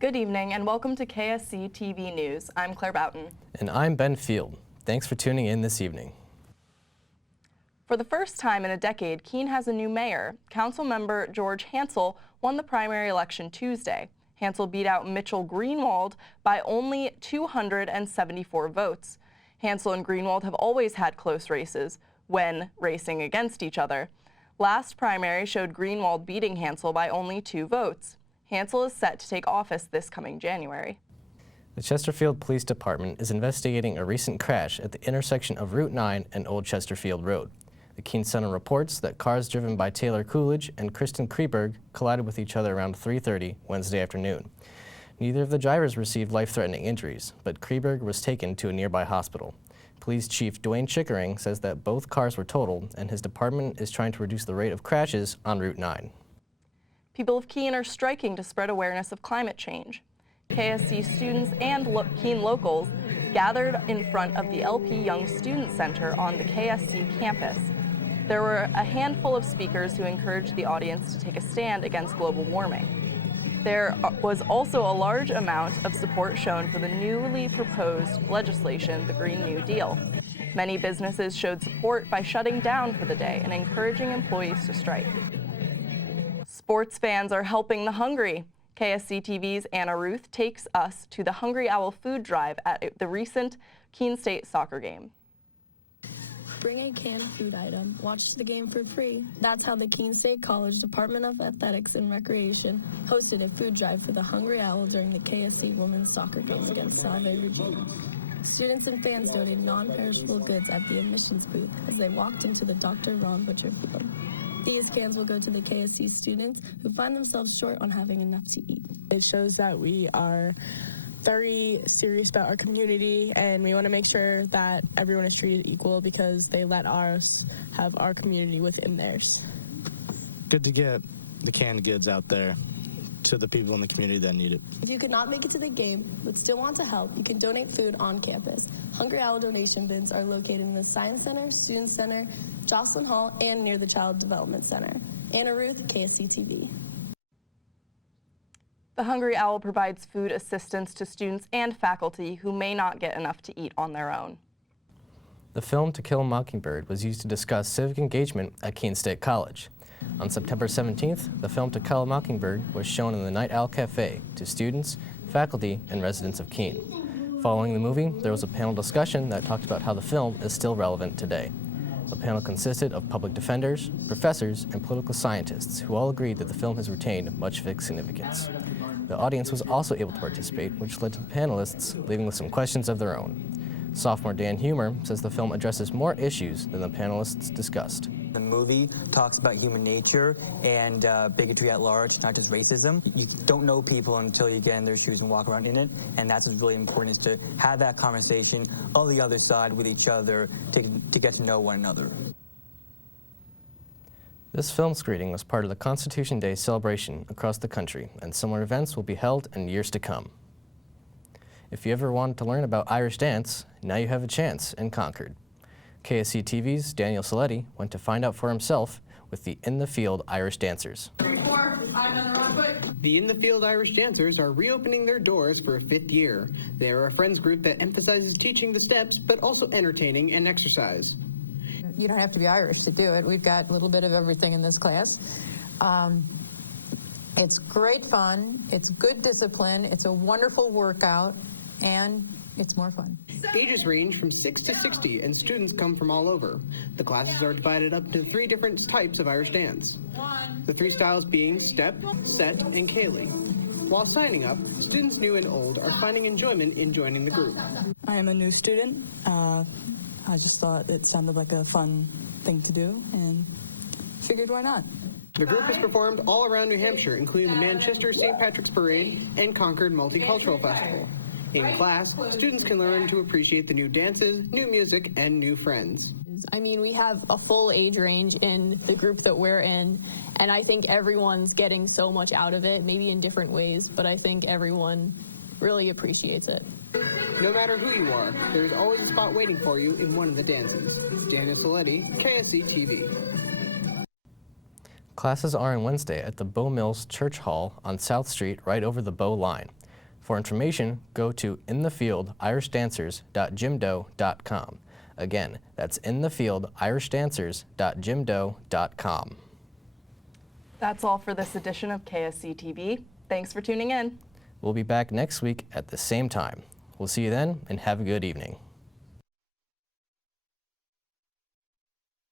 Good evening and welcome to KSC TV News. I'm Claire Boughton. And I'm Ben Field. Thanks for tuning in this evening. For the first time in a decade, Keene has a new mayor. Councilmember George Hansel won the primary election Tuesday. Hansel beat out Mitchell Greenwald by only 274 votes. Hansel and Greenwald have always had close races when racing against each other. Last primary showed Greenwald beating Hansel by only 2 votes. Hansel is set to take office this coming January. The Chesterfield Police Department is investigating a recent crash at the intersection of Route 9 and Old Chesterfield Road. The Keene Center reports that cars driven by Taylor Coolidge and Kristen Kreberg collided with each other around 3:30 Wednesday afternoon. Neither of the drivers received life-threatening injuries, but Kreberg was taken to a nearby hospital. Police Chief Dwayne Chickering says that both cars were totaled and his department is trying to reduce the rate of crashes on Route 9. People of Keene are striking to spread awareness of climate change. KSC students and Keene locals gathered in front of the LP Young Student Center on the KSC campus. There were a handful of speakers who encouraged the audience to take a stand against global warming. There was also a large amount of support shown for the newly proposed legislation, the Green New Deal. Many businesses showed support by shutting down for the day and encouraging employees to strike. Sports fans are helping the hungry. KSC TV's Anna Ruth takes us to the Hungry Owl food drive at the recent Keene State soccer game. Bring a canned food item, watch the game for free. That's how the Keene State College Department of Athletics and Recreation hosted a food drive for the Hungry Owl during the KSC women's soccer games against Salve Regina. Students and fans donated non-perishable goods at the admissions booth as they walked into the Dr. Ron Butcher Field. These cans will go to the KSC students who find themselves short on having enough to eat. It shows that we are very serious about our community, and we want to make sure that everyone is treated equal because they let us have our community within theirs. Good to get the canned goods out there to the people in the community that need it. If you could not make it to the game but still want to help, you can donate food on campus. Hungry Owl donation bins are located in the Science Center, Student Center, Jocelyn Hall, and near the Child Development Center. Anna Ruth, KSC TV. The Hungry Owl provides food assistance to students and faculty who may not get enough to eat on their own. The film To Kill a Mockingbird was used to discuss civic engagement at Keene State College. On September 17th, the film To Kill a Mockingbird was shown in the Night Owl Cafe to students, faculty, and residents of Keene. Following the movie, there was a panel discussion that talked about how the film is still relevant today. The panel consisted of public defenders, professors, and political scientists who all agreed that the film has retained much of its significance. The audience was also able to participate, which led to the panelists leaving with some questions of their own. Sophomore Dan Humer says the film addresses more issues than the panelists discussed. The movie talks about human nature and bigotry at large, not just racism. You don't know people until you get in their shoes and walk around in it, and that's what's really important, is to have that conversation of the other side with each other to get to know one another. This film screening was part of the Constitution Day celebration across the country, and similar events will be held in years to come. If you ever wanted to learn about Irish dance, now you have a chance in Concord. KSC TV's Daniel Saletti went to find out for himself with the In the Field Irish Dancers. The In the Field Irish Dancers are reopening their doors for a 5th year. They are a friends group that emphasizes teaching the steps, but also entertaining and exercise. You don't have to be Irish to do it. We've got a little bit of everything in this class. It's great fun, it's good discipline, it's a wonderful workout, and it's more fun. Ages range from 6 to 60, and students come from all over. The classes are divided up into 3 different types of Irish dance. The 3 styles being step, set, and Cayley. While signing up, students new and old are finding enjoyment in joining the group. I am a new student. I just thought it sounded like a fun thing to do and figured why not. The group has performed all around New Hampshire, including the Manchester St. Patrick's Parade and Concord Multicultural Festival. In class, students can learn to appreciate the new dances, new music, and new friends. I mean, we have a full age range in the group that we're in, and I think everyone's getting so much out of it, maybe in different ways, but I think everyone really appreciates it. No matter who you are, there's always a spot waiting for you in one of the dances. Daniel Saletti, KSC TV. Classes are on Wednesday at the Bow Mills Church Hall on South Street right over the Bow line. For information, go to inthefieldIrishdancers.jimdo.com. Again, that's inthefieldIrishdancers.jimdo.com. That's all for this edition of KSC TV. Thanks for tuning in. We'll be back next week at the same time. We'll see you then, and have a good evening.